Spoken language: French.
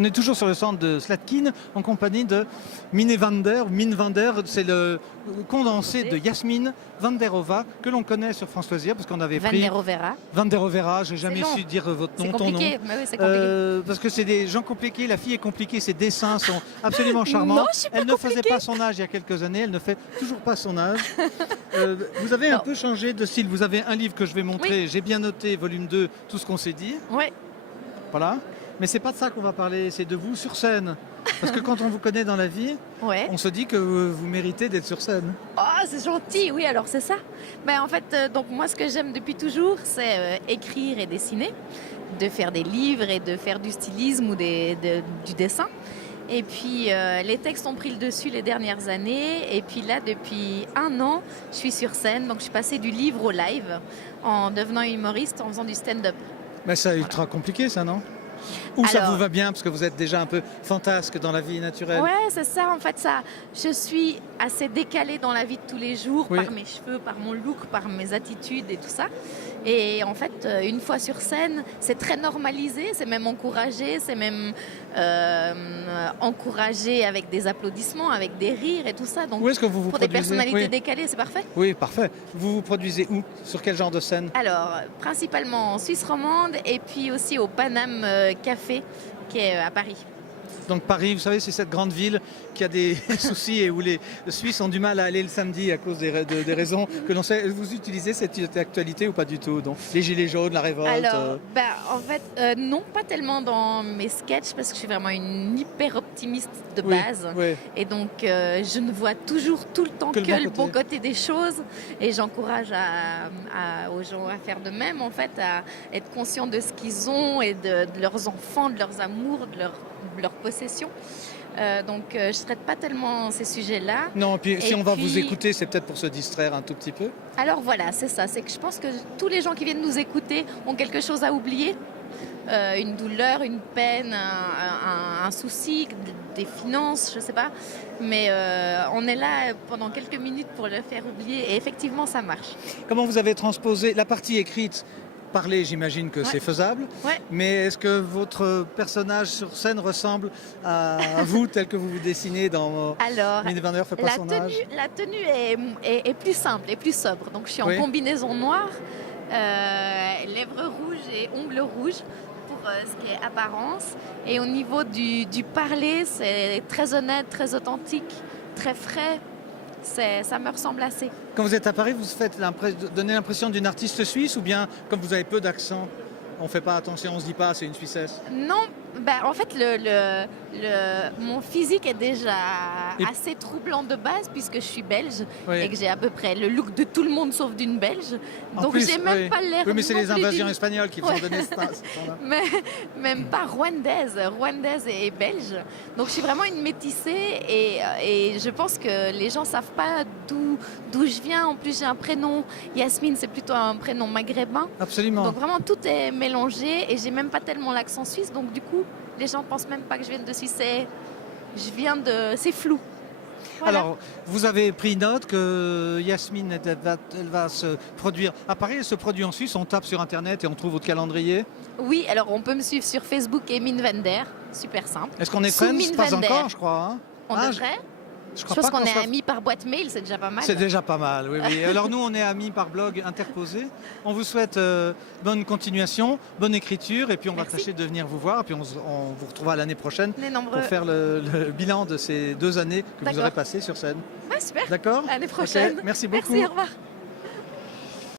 On est toujours sur le centre de Slatkin en compagnie de Mine Vander. Mine Vander, c'est le condensé de Yasmine Vanderova que l'on connaît sur France Loisirs parce qu'on avait pris... Vanderovera. Vanderovera, je n'ai jamais long. su dire votre nom, C'est ton nom. compliqué, mais oui, c'est compliqué. Parce que c'est des gens compliqués, la fille est compliquée, ses dessins sont absolument charmants. Non, je suis pas Elle ne faisait compliquée. pas son âge il y a quelques années, elle ne fait toujours pas son âge. Vous avez un peu changé de style, vous avez un livre que je vais montrer, j'ai bien noté, volume 2, tout ce qu'on s'est dit. Ouais. Voilà. Mais c'est pas de ça qu'on va parler, c'est de vous sur scène. Parce que quand on vous connaît dans la vie, Ouais. on se dit que vous méritez d'être sur scène. Oh, c'est gentil, oui, alors c'est ça. Ben, en fait, donc moi, ce que j'aime depuis toujours, c'est écrire et dessiner, de faire des livres et de faire du stylisme ou du dessin. Et puis, les textes ont pris le dessus les dernières années. Et puis là, depuis 1 an, je suis sur scène. Donc, je suis passée du livre au live en devenant humoriste, en faisant du stand-up. Mais c'est ultra compliqué ça, non? Ou ça vous va bien parce que vous êtes déjà un peu fantasque dans la vie naturelle? Ouais, c'est ça, en fait, ça. Je suis assez décalée dans la vie de tous les jours, par mes cheveux, par mon look, par mes attitudes et tout ça. Et en fait, une fois sur scène, c'est très normalisé, c'est même encouragé, c'est même encouragé avec des applaudissements, avec des rires et tout ça. Donc, où est-ce que vous vous pour des produisez? personnalités décalées, c'est parfait. Oui, parfait. Vous vous produisez où? Sur quel genre de scène? Alors, principalement en Suisse romande et puis aussi au Paname Café, qui est à Paris. Donc Paris, vous savez, c'est cette grande ville qui a des soucis et où les Suisses ont du mal à aller le samedi à cause des raisons que l'on sait. Vous utilisez cette actualité ou pas du tout? Donc, les gilets jaunes, la révolte? Alors, en fait, non, pas tellement dans mes sketchs parce que je suis vraiment une hyper optimiste de base. Oui. Et donc, je ne vois toujours tout le temps que le bon côté des choses. Et j'encourage aux gens à faire de même, en fait, à être conscients de ce qu'ils ont et de leurs enfants, de leurs amours, de leur possession. Donc je ne traite pas tellement ces sujets-là. Non, et puis si on va vous écouter, c'est peut-être pour se distraire un tout petit peu. Alors voilà, c'est ça. C'est que je pense que tous les gens qui viennent nous écouter ont quelque chose à oublier. Une douleur, une peine, un souci, des finances, je ne sais pas. Mais on est là pendant quelques minutes pour le faire oublier et effectivement, ça marche. Comment vous avez transposé la partie écrite? Parler, j'imagine que c'est faisable, mais est-ce que votre personnage sur scène ressemble à vous tel que vous vous dessinez dans Mine Vander fait pas son âge? La tenue est plus simple et plus sobre. Donc je suis en combinaison noire, lèvres rouges et ongles rouges pour ce qui est apparence. Et au niveau du parler, c'est très honnête, très authentique, très frais. Ça me ressemble assez. Quand vous êtes à Paris, vous donnez l'impression d'une artiste suisse ou bien comme vous avez peu d'accent, on ne fait pas attention, on ne se dit pas c'est une Suissesse? Non, en fait mon physique est déjà assez troublant de base puisque je suis belge et que j'ai à peu près le look de tout le monde sauf d'une belge. Donc j'ai même pas l'air... Oui, mais c'est les invasions espagnoles qui vous ont donné ce temps-là. Mais même pas rwandaise et belge. Donc je suis vraiment une métissée et je pense que les gens savent pas d'où je viens. En plus j'ai un prénom, Yasmine, c'est plutôt un prénom maghrébin. Absolument. Donc vraiment tout est mélangé et j'ai même pas tellement l'accent suisse. Donc du coup, les gens pensent même pas que je viens de Suisse. C'est flou. Voilà. Alors, vous avez pris note que Yasmine, elle va se produire à Paris, elle se produit en Suisse, on tape sur Internet et on trouve votre calendrier? Oui, alors on peut me suivre sur Facebook et Mine Vander, super simple. Est-ce qu'on est friends? Pas encore, je crois. Hein? On devrait. Je pense qu'on est amis par boîte mail, c'est déjà pas mal. C'est déjà pas mal, oui. Alors nous, on est amis par blog interposé. On vous souhaite bonne continuation, bonne écriture, et puis on va tâcher de venir vous voir, et puis on vous retrouvera l'année prochaine pour faire le bilan de ces 2 années que vous aurez passées sur scène. Super. D'accord? L'année prochaine. Merci beaucoup. Merci, au revoir.